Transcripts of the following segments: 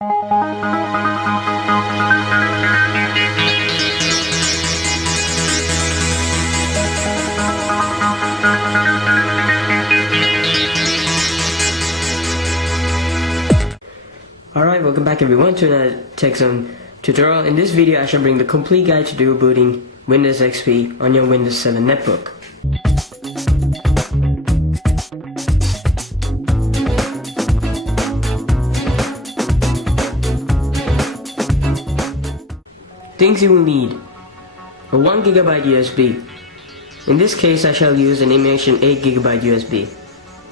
Alright, welcome back everyone to another Tech Zone tutorial. In this video I shall bring the complete guide to dual booting Windows XP on your Windows 7 netbook. Things you will need: a 1GB USB. In this case I shall use an Immersion 8GB USB.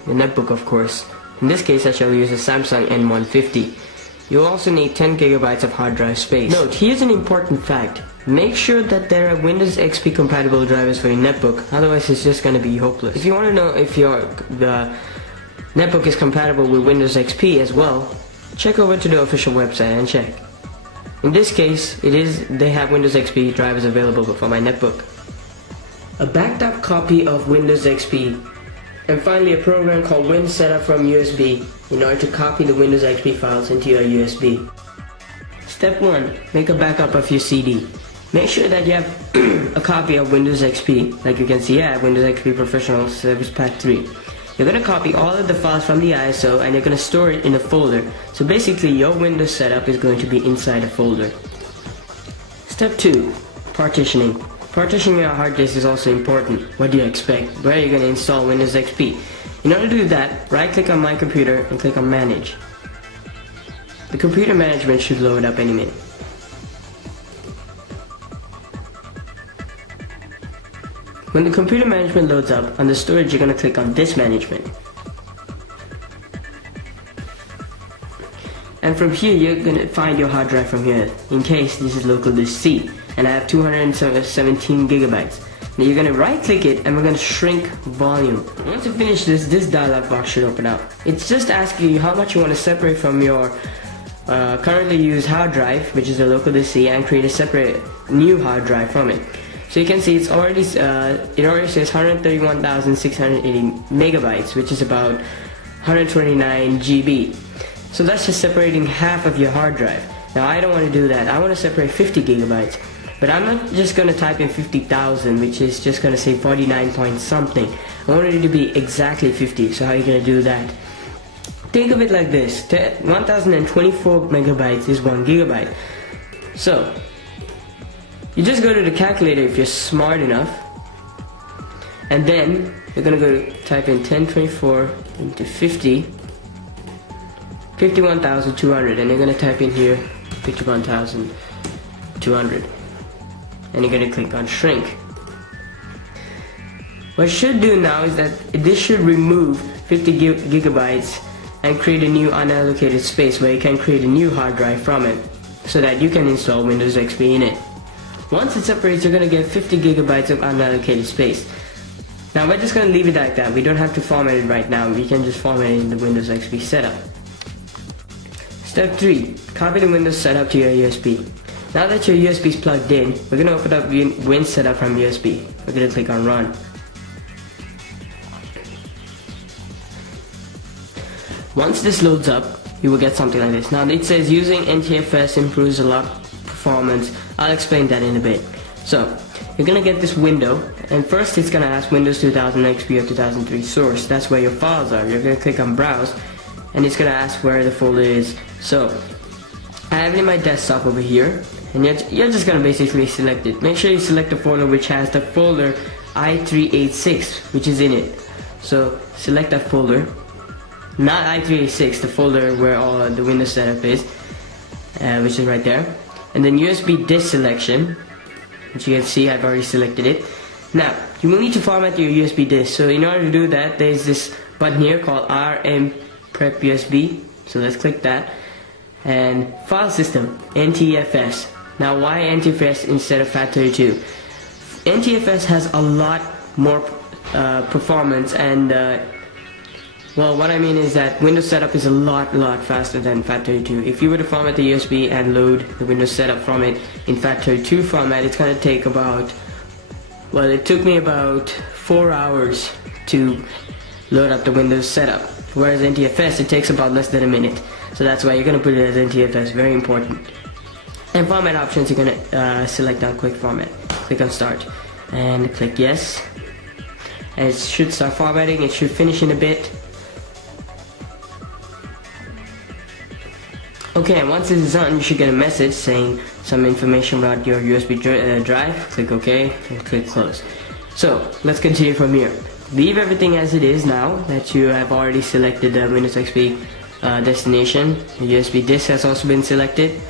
The netbook, of course. In this case I shall use a Samsung N150. You'll also need 10GB of hard drive space. Note, here's an important fact. Make sure that there are Windows XP compatible drivers for your netbook, otherwise it's just going to be hopeless. If you want to know if the netbook is compatible with Windows XP as well, check over to the official website and check. In this case, they have Windows XP drivers available for my netbook. A backed up copy of Windows XP, and finally a program called WinSetup from USB in order to copy the Windows XP files into your USB. Step 1. Make a backup of your CD. Make sure that you have a copy of Windows XP. Like you can see, I have Windows XP Professional Service Pack 3. You're going to copy all of the files from the ISO and you're going to store it in a folder. So basically your Windows setup is going to be inside a folder. Step 2. Partitioning. Partitioning your hard disk is also important. What do you expect? Where are you going to install Windows XP? In order to do that, right click on my computer and click on Manage. The computer management should load up any minute. When the computer management loads up, on the storage you're going to click on Disk Management. And from here you're going to find your hard drive from here. In case this is local disk C, and I have 217 gigabytes. Now you're going to right click it and we're going to shrink volume. Once you finish this dialog box should open up. It's just asking you how much you want to separate from your currently used hard drive, which is a local disk C, and create a separate new hard drive from it. So you can see it already says 131,680 megabytes, which is about 129 GB. So that's just separating half of your hard drive. Now I don't want to do that. I want to separate 50 gigabytes. But I'm not just going to type in 50,000, which is just going to say 49 point something. I want it to be exactly 50. So how are you going to do that? Think of it like this. 1024 megabytes is 1 gigabyte. So you just go to the calculator if you're smart enough, and then you're going to go to type in 1024 into 50, 51,200, and you're going to type in here 51,200. And you're going to click on Shrink. What it should do now is that this should remove 50 gigabytes and create a new unallocated space where you can create a new hard drive from it so that you can install Windows XP in it. Once it separates, you're going to get 50 gigabytes of unallocated space. Now we're just going to leave it like that. We don't have to format it right now. We can just format it in the Windows XP setup. Step 3. Copy the Windows setup to your USB. Now that your USB is plugged in, we're going to open up WinSetup from USB. We're going to click on Run. Once this loads up, you will get something like this. Now it says using NTFS improves a lot performance. I'll explain that in a bit. So you're going to get this window, and first it's going to ask Windows 2000 XP or 2003 source. That's where your files are. You're going to click on Browse, and it's going to ask where the folder is. So I have it in my desktop over here. And you're just going to basically select it. Make sure you select the folder which has the folder i386 which is in it. So select that folder, not i386, the folder where all the Windows setup is, which is right there. And then USB disk selection, which you can see I've already selected it. Now you will need to format your USB disk. So in order to do that, there's this button here called RM Prep USB. So let's click that. And file system, NTFS. Now why NTFS instead of FAT32? NTFS has a lot more performance, and well, what I mean is that Windows setup is a lot faster than FAT32. If you were to format the USB and load the Windows setup from it in FAT32 format, it's going to take about, well, it took me about 4 hours to load up the Windows setup. Whereas NTFS, it takes about less than a minute. So that's why you're gonna put it as NTFS, very important. And format options, you're gonna select on quick format. Click on start and click yes. And it should start formatting, it should finish in a bit. Okay, and once this is done, you should get a message saying some information about your USB drive. Click OK and click close. So let's continue from here. Leave everything as it is now that you have already selected the Windows XP destination. The USB disk has also been selected.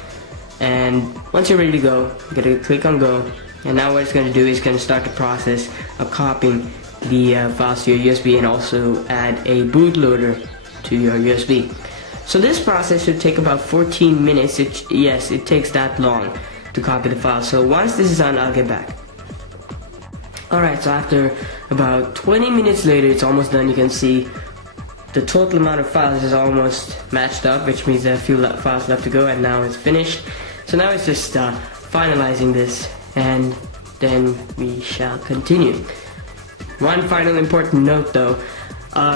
And once you're ready to go, you're going to click on go. And now what it's going to do is going to start the process of copying the files to your USB and also add a bootloader to your USB. So this process should take about 14 minutes. Yes, it takes that long to copy the file. So once this is done, I'll get back. Alright, so after about 20 minutes later, it's almost done. You can see the total amount of files is almost matched up, which means there are a few files left to go, and now it's finished. So now it's just finalizing this, and then we shall continue. One final important note though,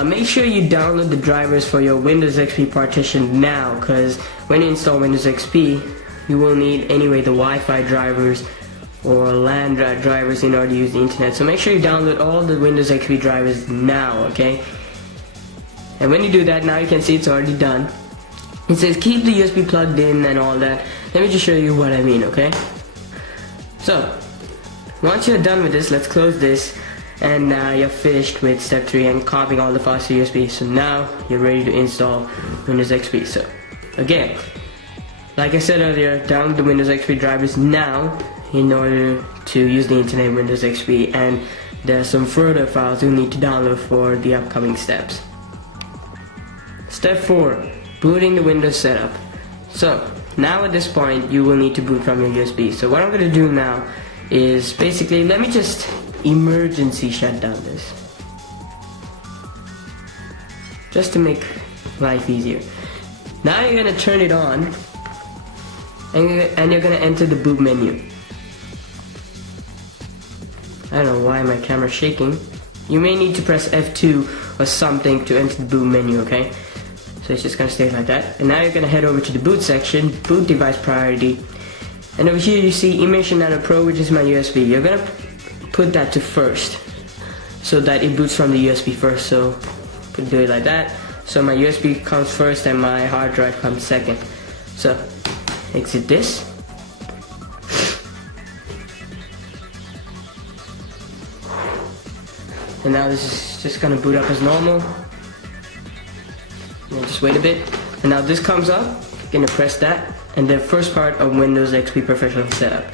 make sure you download the drivers for your Windows XP partition now, because when you install Windows XP, you will need anyway the Wi-Fi drivers or LAN drivers in order to use the internet. So make sure you download all the Windows XP drivers now, okay? And when you do that, now you can see it's already done. It says keep the USB plugged in and all that. Let me just show you what I mean, okay? So, once you're done with this, let's close this. And now you're finished with step 3 and copying all the files to USB. So now you're ready to install Windows XP. So again, like I said earlier, download the Windows XP drivers now in order to use the internet in Windows XP, and there are some further files you need to download for the upcoming steps. Step 4, booting the Windows setup. So now at this point you will need to boot from your USB. So what I'm going to do now is basically, let me just emergency shut down this, just to make life easier. Now you're going to turn it on, and you're going to enter the boot menu. I don't know why my camera's shaking. You may need to press F2 or something to enter the boot menu, okay? So it's just going to stay like that. And now you're going to head over to the boot section, boot device priority. And over here you see Immersion Nano Pro, which is my USB. You're going to put that to first, so that it boots from the USB first. So do it like that. So my USB comes first and my hard drive comes second. So exit this. And now this is just gonna boot up as normal. And just wait a bit. And now this comes up. You're gonna press that, and the first part of Windows XP Professional Setup.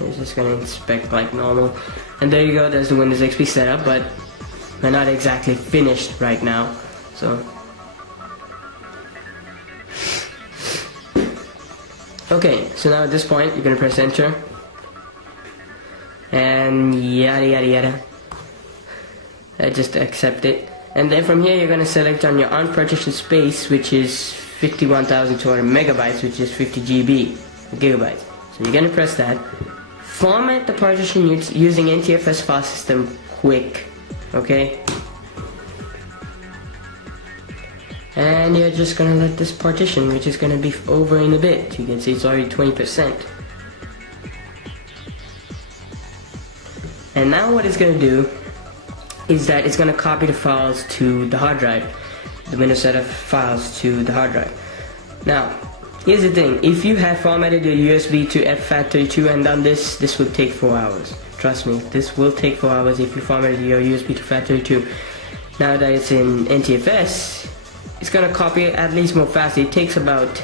It's just gonna inspect like normal. And there you go, there's the Windows XP setup, but we're not exactly finished right now. So okay, so now at this point you're gonna press enter. And yada yada yada. I just accept it. And then from here you're gonna select on your unpartitioned space, which is 51,200 megabytes, which is 50 gigabytes. So you're gonna press that. Format the partition using NTFS file system quick, okay? And you're just gonna let this partition, which is gonna be over in a bit. You can see it's already 20%. And now what it's gonna do is that it's gonna copy the files to the hard drive, the Windows setup files to the hard drive. Now, here's the thing, if you have formatted your USB to FAT32 and done this will take 4 hours. Trust me, this will take 4 hours if you formatted your USB to FAT32. Now that it's in NTFS, it's gonna copy it at least more fast. It takes about,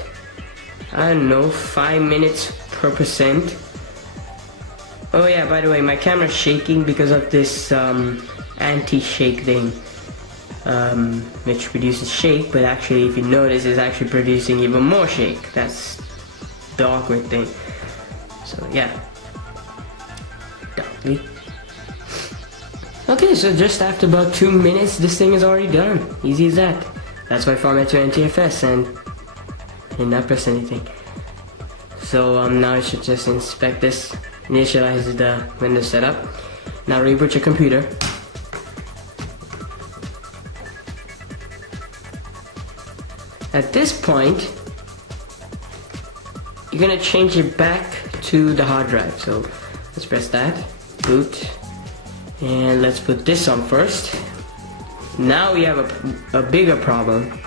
I don't know, 5 minutes per percent. Oh yeah, by the way, my camera's shaking because of this anti-shake thing, which produces shake, but actually if you notice it's actually producing even more shake. That's the awkward thing. So yeah, okay, so just after about 2 minutes this thing is already done. Easy as that. That's why I format to NTFS and did not press anything. So now I should just inspect this, initialize the Windows setup. Now reboot your computer. At this point, you're gonna change it back to the hard drive. So let's press that, boot, and let's put this on first. Now we have a bigger problem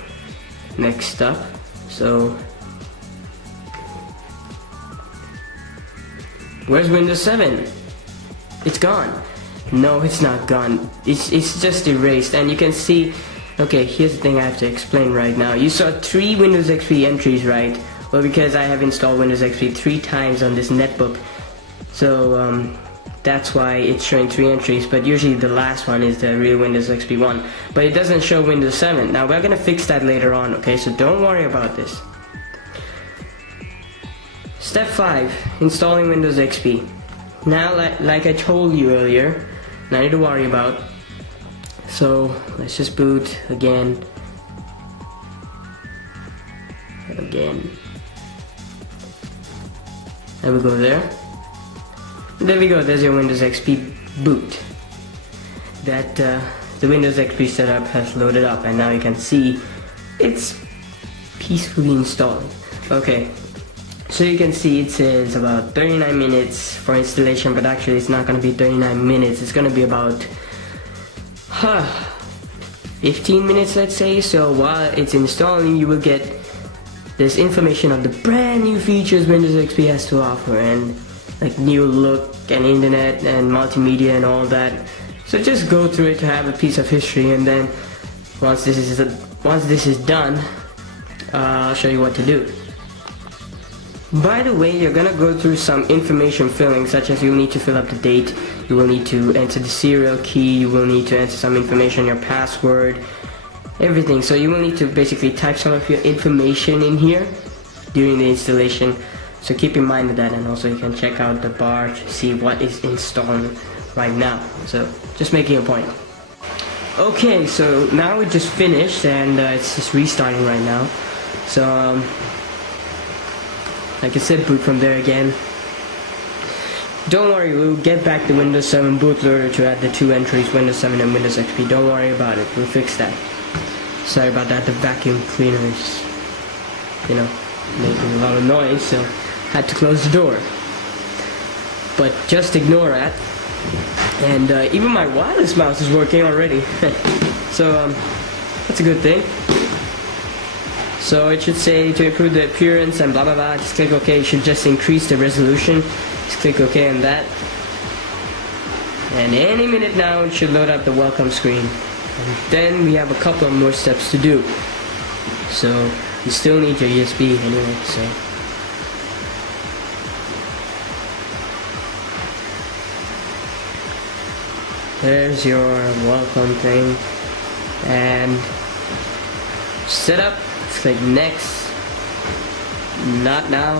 next up. So where's Windows 7? It's gone. No, it's not gone. It's just erased, and you can see. Okay, here's the thing I have to explain right now. You saw 3 Windows XP entries, right? Well, because I have installed Windows XP 3 times on this netbook, so that's why it's showing 3 entries. But usually the last one is the real Windows XP 1, but it doesn't show Windows 7. Now we're gonna fix that later on. Okay, so don't worry about this. Step 5: installing Windows XP. Now, like I told you earlier, nothing to worry about. So let's just boot again. And we go there. There we go, there's your Windows XP boot. That the Windows XP setup has loaded up, and now you can see it's peacefully installed. Okay, so you can see it says about 39 minutes for installation, but actually it's not going to be 39 minutes, it's going to be about 15 minutes, let's say. So while it's installing, you will get this information of the brand new features Windows XP has to offer, and like new look and internet and multimedia and all that. So just go through it to have a piece of history, and then once this is done, I'll show you what to do. By the way, you're gonna go through some information filling, such as you'll need to fill up the date, you will need to enter the serial key, you will need to enter some information, your password, everything. So you will need to basically type some of your information in here during the installation. So keep in mind of that, and also you can check out the bar to see what is installed right now. So just making a point. Okay, so now we just finished, and it's just restarting right now. So like I said, boot from there again. Don't worry, we'll get back the Windows 7 bootloader to add the 2 entries, Windows 7 and Windows XP. Don't worry about it, we'll fix that. Sorry about that, the vacuum cleaner is, making a lot of noise, so had to close the door. But just ignore that. And even my wireless mouse is working already. So that's a good thing. So it should say to improve the appearance and blah blah blah. Just click OK. It should just increase the resolution. Just click OK on that. And any minute now it should load up the welcome screen. And then we have a couple of more steps to do. So you still need your USB anyway. So there's your welcome thing. And set up. Let's click next. Not now.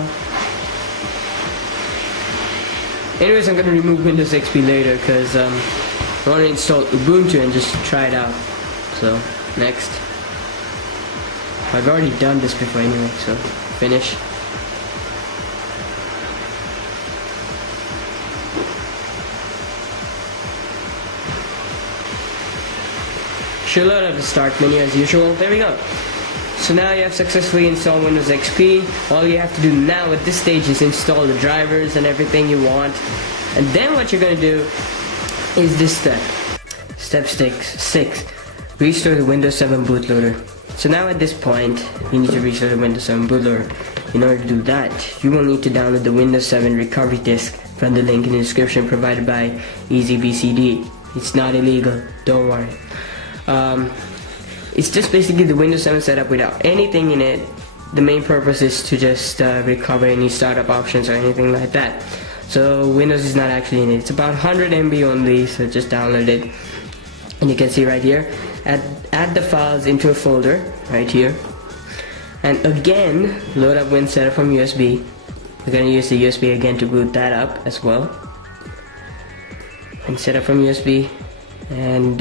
Anyways, I'm gonna remove Windows XP later because I want to install Ubuntu and just try it out. So next. I've already done this before anyway, so finish. Should load up the start menu as usual. There we go. So now you have successfully installed Windows XP. All you have to do now at this stage is install the drivers and everything you want. And then what you're going to do is this step. Step 6. Restore the Windows 7 bootloader. So now at this point, you need to restore the Windows 7 bootloader. In order to do that, you will need to download the Windows 7 recovery disk from the link in the description provided by EasyBCD. It's not illegal, don't worry. It's just basically the Windows 7 setup without anything in it. The main purpose is to just recover any startup options or anything like that. So Windows is not actually in it. It's about 100 MB only, so just download it. And you can see right here, add the files into a folder right here. And again, load up WinSetup from USB. We're going to use the USB again to boot that up as well. WinSetup from USB. And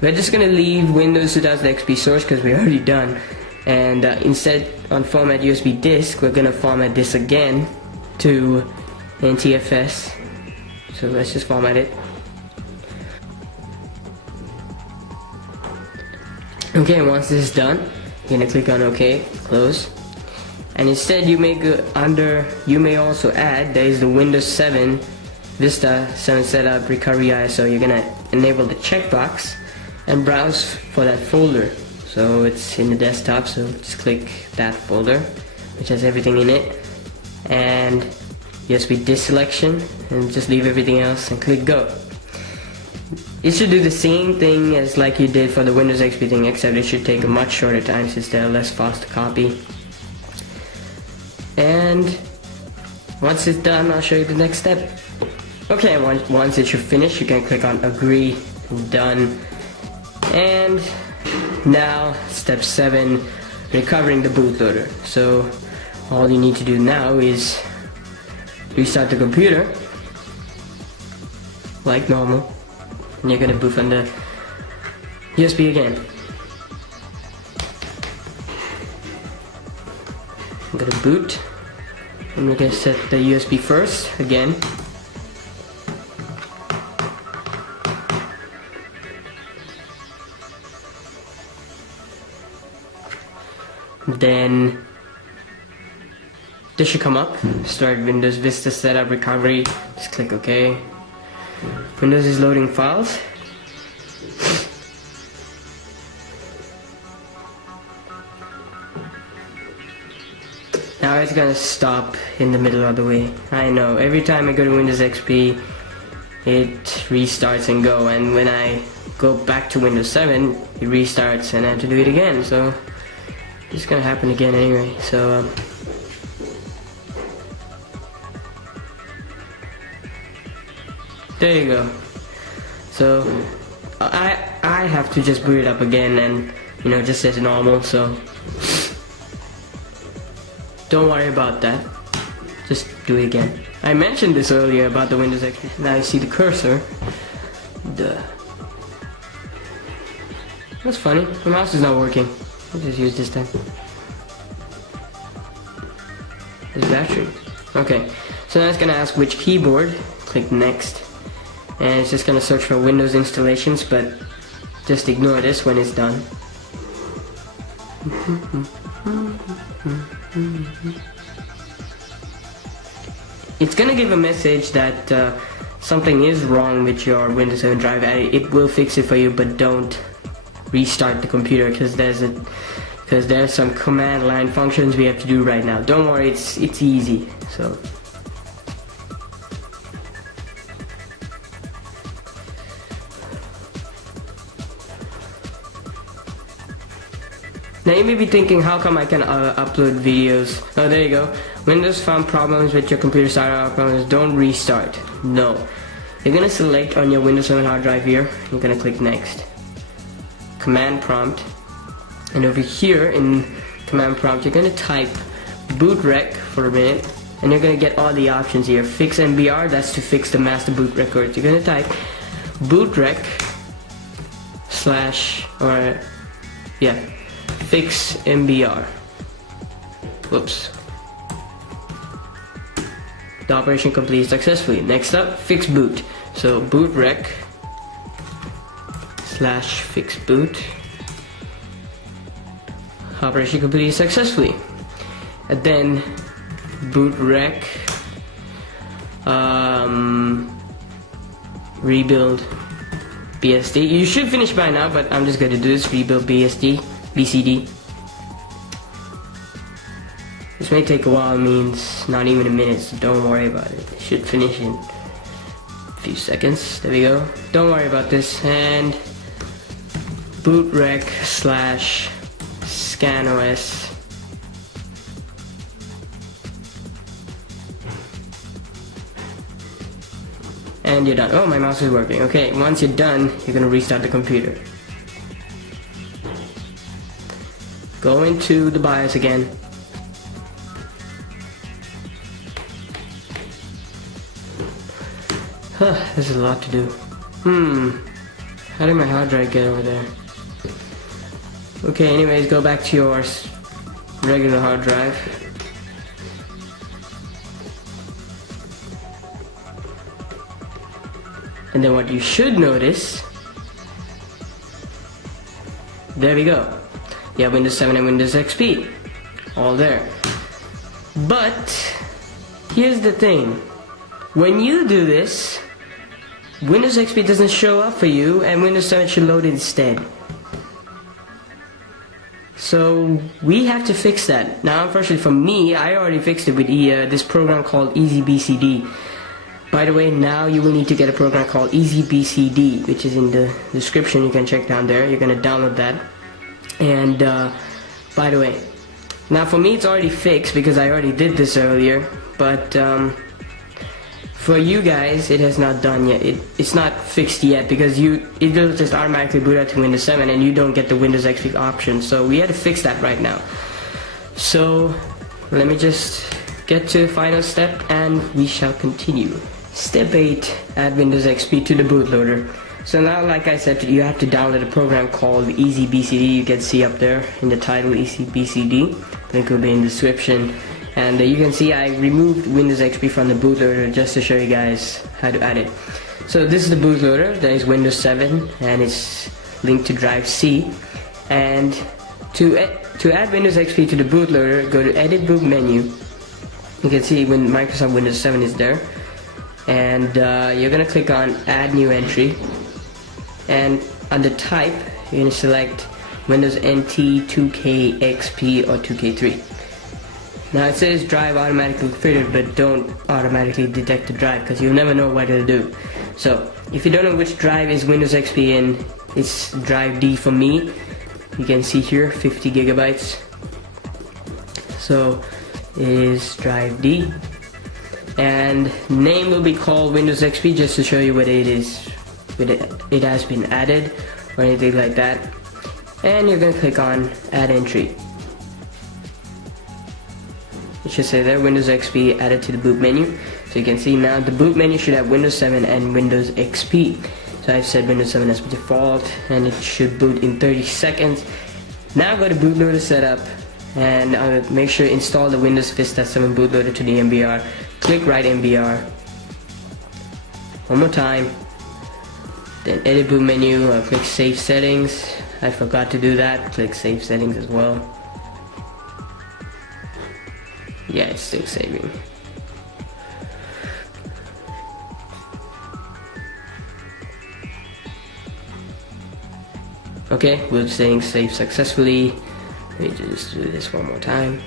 we're just going to leave Windows 2000 XP source because we're already done. And instead on format USB disk, we're going to format this again to NTFS. So let's just format it. Okay, once this is done, You're gonna click on OK, close. And instead you may go under, you may also add, there is the Windows 7 Vista 7 Setup Recovery ISO. You're gonna enable the checkbox and browse for that folder. So it's in the desktop, so just click that folder, which has everything in it. And USB disk selection, and just leave everything else and click go. It should do the same thing as like you did for the Windows XP thing, except it should take a much shorter time since they're less fast to copy. And once it's done, I'll show you the next step. Okay, once it should finish, you can click on agree, done. And now step 7, recovering the bootloader. So all you need to do now is restart the computer like normal, and you're gonna boot from the USB again. I'm gonna boot. I'm gonna set the USB first again. Then this should come up. Start Windows Vista Setup Recovery. Just click OK. Windows is loading files. Now it's gonna stop in the middle of the way. I know, every time I go to Windows XP it restarts and go, and when I go back to Windows 7 it restarts and I have to do it again, so it's gonna happen again anyway. So there you go. So I have to just boot it up again, and you know, just as normal, so don't worry about that. Just do it again. I mentioned this earlier about the Windows XP. Now you see the cursor. Duh. That's funny. The mouse is not working. I'll just use this time. This battery. Okay. So now it's gonna ask which keyboard. Click next. And it's just gonna search for Windows installations, but just ignore this when it's done. It's gonna give a message that something is wrong with your Windows 7 drive. It will fix it for you, but don't restart the computer because there's some command line functions we have to do right now. Don't worry, it's easy. So now you may be thinking, how come I can upload videos? Oh, there you go. Windows found problems with your computer started out problems. Don't restart. No. You're gonna select on your Windows 7 hard drive here. You're gonna click next. Command prompt. And over here in command prompt, you're gonna type bootrec for a minute. And you're gonna get all the options here. Fix MBR, that's to fix the master boot record. You're gonna type bootrec fix MBR. Whoops. The operation completed successfully. Next up, fix boot. So bootrec /fix boot. Operation completed successfully. And then bootrec rebuild BSD. You should finish by now, but I'm just going to do this. Rebuild BCD. This may take a while, means not even a minute, so don't worry about it. It should finish in a few seconds. There we go. Don't worry about this. And bootrec /scanOS. And you're done. Oh, my mouse is working. Okay, once you're done, you're gonna restart the computer. Go into the BIOS again. This is a lot to do. How did my hard drive get over there? Okay, anyways, go back to your regular hard drive. And then what you should notice, there we go. You have Windows 7 and Windows XP, all there. But here's the thing, when you do this, Windows XP doesn't show up for you and Windows 7 should load instead. So we have to fix that. Now unfortunately for me, I already fixed it with this program called EasyBCD. By the way, now you will need to get a program called EasyBCD, which is in the description. You can check down there. You're going to download that. And by the way, now for me it's already fixed because I already did this earlier. But for you guys, it has not done yet. It's not fixed yet because it will just automatically boot out to Windows 7 and you don't get the Windows XP option. So we had to fix that right now. So let me just get to the final step and we shall continue. Step 8, add Windows XP to the bootloader. So now, like I said, you have to download a program called EasyBCD. You can see up there in the title, EasyBCD. Link will be in the description. And you can see I removed Windows XP from the bootloader just to show you guys how to add it. So this is the bootloader. There is Windows 7 and it's linked to drive C. And to add Windows XP to the bootloader, go to Edit Boot menu. You can see when Microsoft Windows 7 is there. And you're going to click on Add New Entry. And under Type, you're going to select Windows NT 2K XP or 2K3. Now it says drive automatically configured, but don't automatically detect the drive because you'll never know what it'll do. So if you don't know which drive is Windows XP in, it's drive D for me. You can see here 50 gigabytes. So it is drive D. And name will be called Windows XP just to show you what it is, it has been added or anything like that. And you're going to click on Add Entry. It should say there Windows XP added to the boot menu. So you can see now the boot menu should have Windows 7 and Windows XP. So I've set Windows 7 as default and it should boot in 30 seconds. Now go to bootloader setup and make sure you install the Windows Vista 7 bootloader to the MBR. Click Write MBR. One more time. Then edit boot menu, click Save Settings. I forgot to do that. Click Save Settings as well. Yeah, it's still saving. Okay, we're saying save successfully. Let me just do this one more time.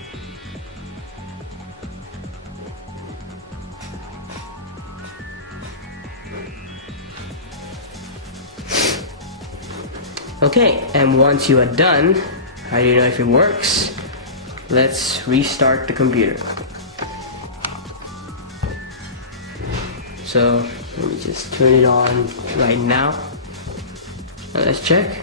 Okay, and once you are done, how do you know if it works? Let's restart the computer. So let me just turn it on right now. Now let's check.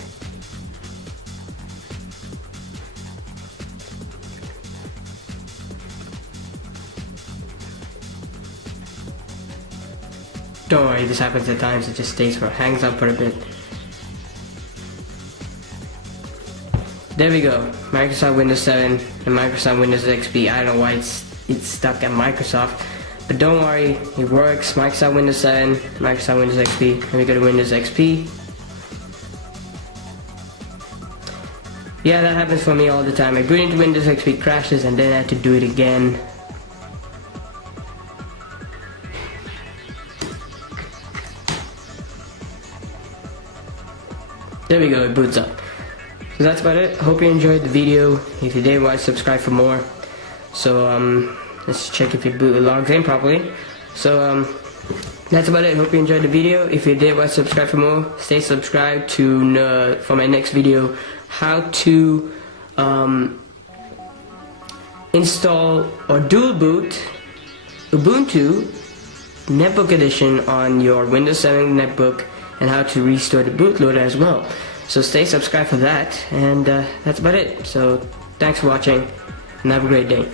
Don't worry, this happens at times. It just hangs up for a bit. There we go, Microsoft Windows 7 and Microsoft Windows XP. I don't know why it's stuck at Microsoft, but don't worry, it works. Microsoft Windows 7, Microsoft Windows XP. Let me go to Windows XP. Yeah, that happens for me all the time. I boot into Windows XP, crashes, and then I have to do it again. There we go, it boots up. So that's about it. Hope you enjoyed the video. If you did, why subscribe for more. So let's check if it logs in properly. So that's about it. Hope you enjoyed the video. If you did, why subscribe for more. Stay subscribed to for my next video, how to install or dual boot Ubuntu Netbook edition on your Windows 7 Netbook, and how to restore the bootloader as well. So stay subscribed for that, and that's about it. So thanks for watching, and have a great day.